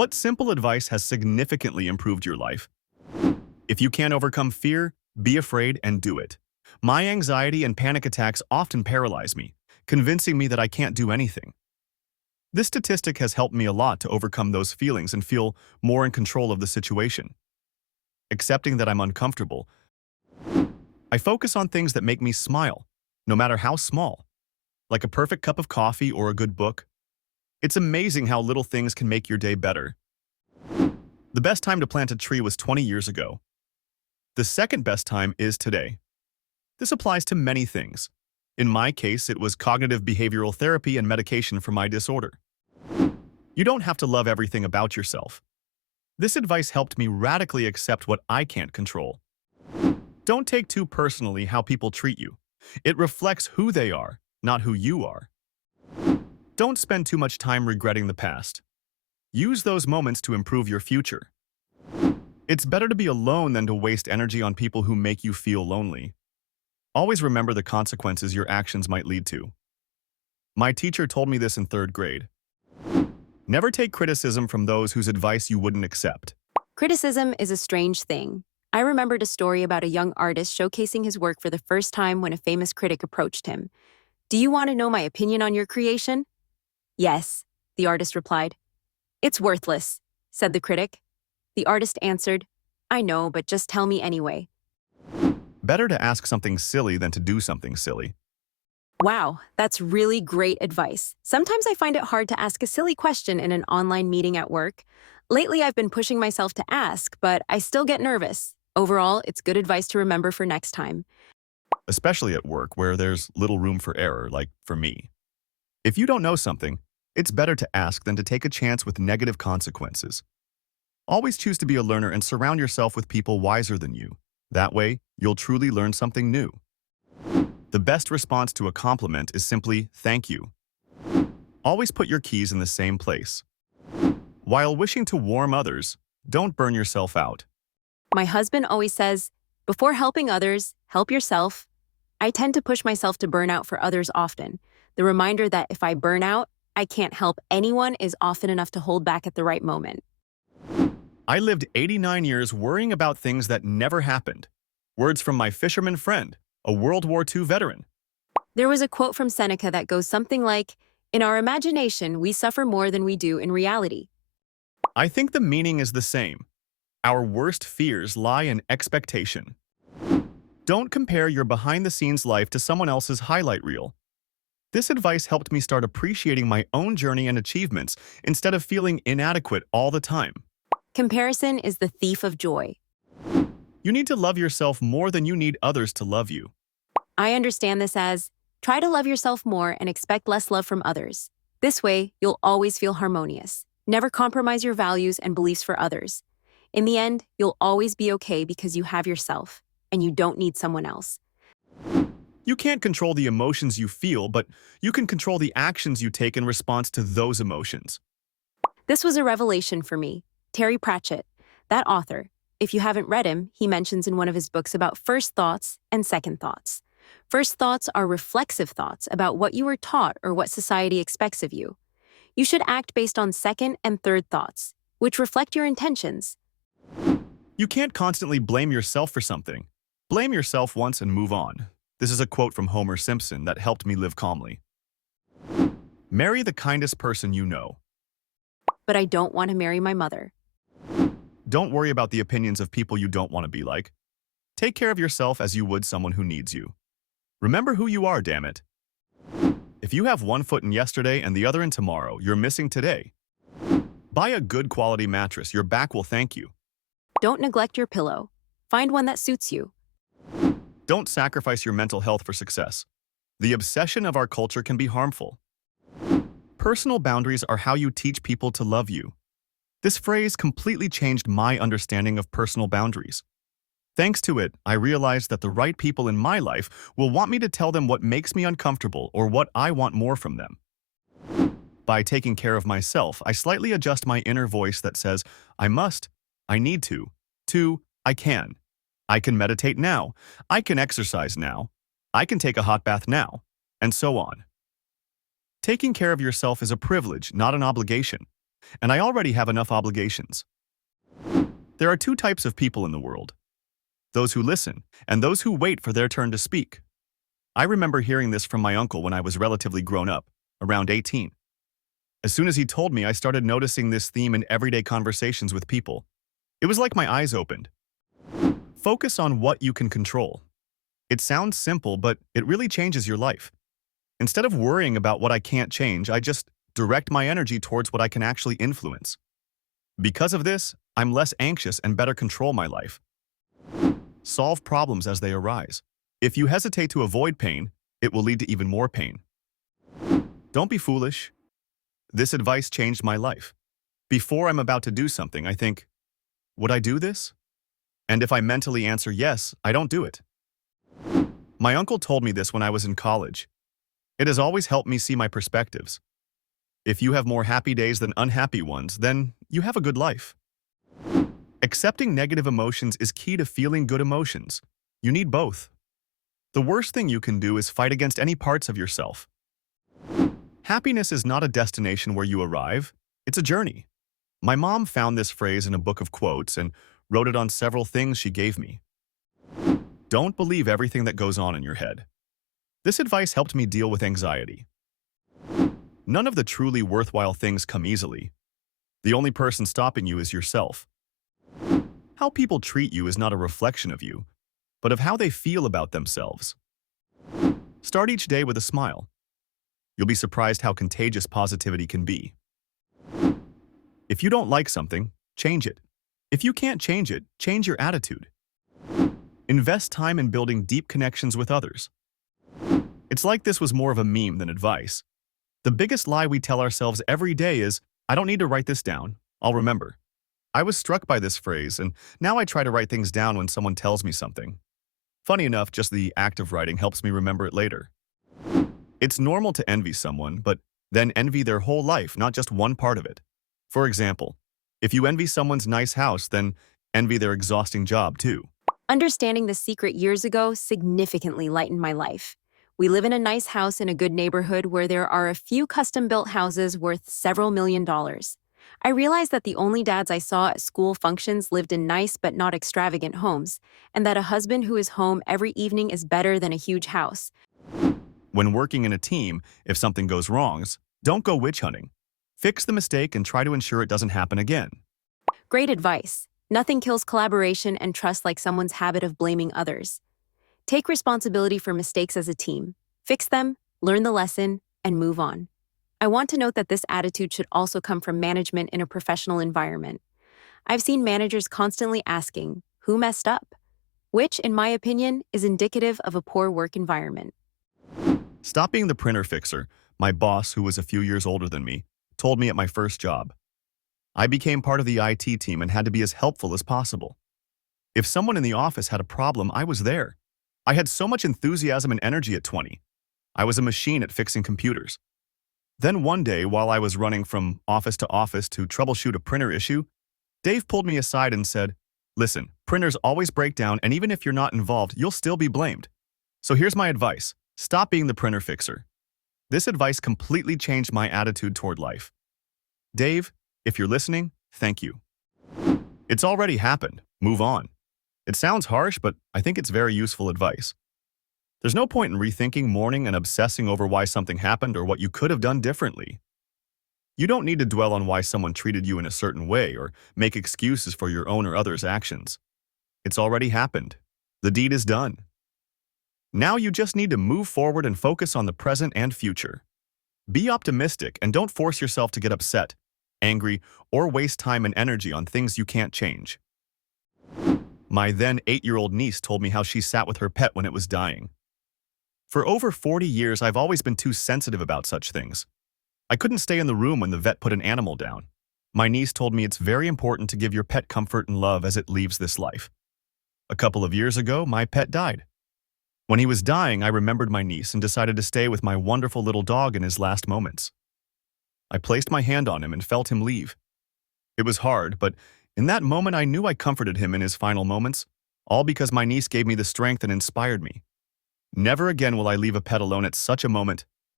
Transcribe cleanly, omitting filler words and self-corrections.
What simple advice has significantly improved your life? If you can't overcome fear, be afraid and do it. My anxiety and panic attacks often paralyze me, convincing me that I can't do anything. This statistic has helped me a lot to overcome those feelings and feel more in control of the situation. Accepting that I'm uncomfortable, I focus on things that make me smile, no matter how small, like a perfect cup of coffee or a good book. It's amazing how little things can make your day better. The best time to plant a tree was 20 years ago. The second best time is today. This applies to many things. In my case, it was cognitive behavioral therapy and medication for my disorder. You don't have to love everything about yourself. This advice helped me radically accept what I can't control. Don't take too personally how people treat you. It reflects who they are, not who you are. Don't spend too much time regretting the past. Use those moments to improve your future. It's better to be alone than to waste energy on people who make you feel lonely. Always remember the consequences your actions might lead to. My teacher told me this in third grade. Never take criticism from those whose advice you wouldn't accept. Criticism is a strange thing. I remembered a story about a young artist showcasing his work for the first time when a famous critic approached him. "Do you want to know my opinion on your creation?" "Yes," the artist replied. "It's worthless," said the critic. The artist answered, "I know, but just tell me anyway." Better to ask something silly than to do something silly. Wow, that's really great advice. Sometimes I find it hard to ask a silly question in an online meeting at work. Lately, I've been pushing myself to ask, but I still get nervous. Overall, it's good advice to remember for next time. Especially at work where there's little room for error, like for me. If you don't know something, it's better to ask than to take a chance with negative consequences. Always choose to be a learner and surround yourself with people wiser than you. That way, you'll truly learn something new. The best response to a compliment is simply thank you. Always put your keys in the same place. While wishing to warm others, don't burn yourself out. My husband always says, "Before helping others, help yourself." I tend to push myself to burn out for others often. The reminder that if I burn out, I can't help anyone is often enough to hold back at the right moment. I lived 89 years worrying about things that never happened. Words from my fisherman friend, a World War II veteran. There was a quote from Seneca that goes something like, "In our imagination, we suffer more than we do in reality." I think the meaning is the same. Our worst fears lie in expectation. Don't compare your behind-the-scenes life to someone else's highlight reel. This advice helped me start appreciating my own journey and achievements instead of feeling inadequate all the time. Comparison is the thief of joy. You need to love yourself more than you need others to love you. I understand this as, try to love yourself more and expect less love from others. This way, you'll always feel harmonious. Never compromise your values and beliefs for others. In the end, you'll always be okay because you have yourself, and you don't need someone else. You can't control the emotions you feel, but you can control the actions you take in response to those emotions. This was a revelation for me. Terry Pratchett, that author, if you haven't read him, he mentions in one of his books about first thoughts and second thoughts. First thoughts are reflexive thoughts about what you were taught or what society expects of you. You should act based on second and third thoughts, which reflect your intentions. You can't constantly blame yourself for something. Blame yourself once and move on. This is a quote from Homer Simpson that helped me live calmly. Marry the kindest person you know. But I don't want to marry my mother. Don't worry about the opinions of people you don't want to be like. Take care of yourself as you would someone who needs you. Remember who you are, damn it. If you have one foot in yesterday and the other in tomorrow, you're missing today. Buy a good quality mattress. Your back will thank you. Don't neglect your pillow. Find one that suits you. Don't sacrifice your mental health for success. The obsession of our culture can be harmful. Personal boundaries are how you teach people to love you. This phrase completely changed my understanding of personal boundaries. Thanks to it, I realized that the right people in my life will want me to tell them what makes me uncomfortable or what I want more from them. By taking care of myself, I slightly adjust my inner voice that says, I must, I need to, I can. I can meditate now, I can exercise now, I can take a hot bath now, and so on. Taking care of yourself is a privilege, not an obligation. and I already have enough obligations. There are two types of people in the world: those who listen and those who wait for their turn to speak. I remember hearing this from my uncle when I was relatively grown up, around 18. As soon as he told me, I started noticing this theme in everyday conversations with people. It was like my eyes opened. Focus on what you can control. It sounds simple, but it really changes your life. Instead of worrying about what I can't change, I just direct my energy towards what I can actually influence. Because of this, I'm less anxious and better control my life. Solve problems as they arise. If you hesitate to avoid pain, it will lead to even more pain. Don't be foolish. This advice changed my life. Before I'm about to do something, I think, would I do this? And if I mentally answer yes, I don't do it. My uncle told me this when I was in college. It has always helped me see my perspectives. If you have more happy days than unhappy ones, then you have a good life. Accepting negative emotions is key to feeling good emotions. You need both. The worst thing you can do is fight against any parts of yourself. Happiness is not a destination where you arrive, it's a journey. My mom found this phrase in a book of quotes and wrote it on several things she gave me. Don't believe everything that goes on in your head. This advice helped me deal with anxiety. None of the truly worthwhile things come easily. The only person stopping you is yourself. How people treat you is not a reflection of you, but of how they feel about themselves. Start each day with a smile. You'll be surprised how contagious positivity can be. If you don't like something, change it. If you can't change it, change your attitude. Invest time in building deep connections with others. It's like this was more of a meme than advice. The biggest lie we tell ourselves every day is, I don't need to write this down, I'll remember. I was struck by this phrase, and now I try to write things down when someone tells me something. Funny enough, just the act of writing helps me remember it later. It's normal to envy someone, but then envy their whole life, not just one part of it. For example, if you envy someone's nice house, then envy their exhausting job too. Understanding the secret years ago significantly lightened my life. We live in a nice house in a good neighborhood where there are a few custom-built houses worth several $1,000,000. I realized that the only dads I saw at school functions lived in nice but not extravagant homes, and that a husband who is home every evening is better than a huge house. When working in a team, if something goes wrong, don't go witch hunting. Fix the mistake and try to ensure it doesn't happen again. Great advice. Nothing kills collaboration and trust like someone's habit of blaming others. Take responsibility for mistakes as a team. Fix them, learn the lesson, and move on. I want to note that this attitude should also come from management in a professional environment. I've seen managers constantly asking, who messed up? Which, in my opinion, is indicative of a poor work environment. Stop being the printer fixer. My boss, who was a few years older than me, told me at my first job. I became part of the IT team and had to be as helpful as possible. If someone in the office had a problem, I was there. I had so much enthusiasm and energy at 20. I was a machine at fixing computers. Then one day, while I was running from office to office to troubleshoot a printer issue, Dave pulled me aside and said, "Listen, printers always break down, and even if you're not involved, you'll still be blamed. So here's my advice. Stop being the printer fixer." This advice completely changed my attitude toward life. Dave, if you're listening, thank you. It's already happened. Move on. It sounds harsh, but I think it's very useful advice. There's no point in rethinking, mourning, and obsessing over why something happened or what you could have done differently. You don't need to dwell on why someone treated you in a certain way or make excuses for your own or others' actions. It's already happened. The deed is done. Now you just need to move forward and focus on the present and future. Be optimistic and don't force yourself to get upset, angry, or waste time and energy on things you can't change. My then 8-year-old niece told me how she sat with her pet when it was dying. For over 40 years, I've always been too sensitive about such things. I couldn't stay in the room when the vet put an animal down. My niece told me it's very important to give your pet comfort and love as it leaves this life. A couple of years ago, my pet died. When he was dying, I remembered my niece and decided to stay with my wonderful little dog in his last moments. I placed my hand on him and felt him leave. It was hard, but in that moment I knew I comforted him in his final moments, all because my niece gave me the strength and inspired me. Never again will I leave a pet alone at such a moment,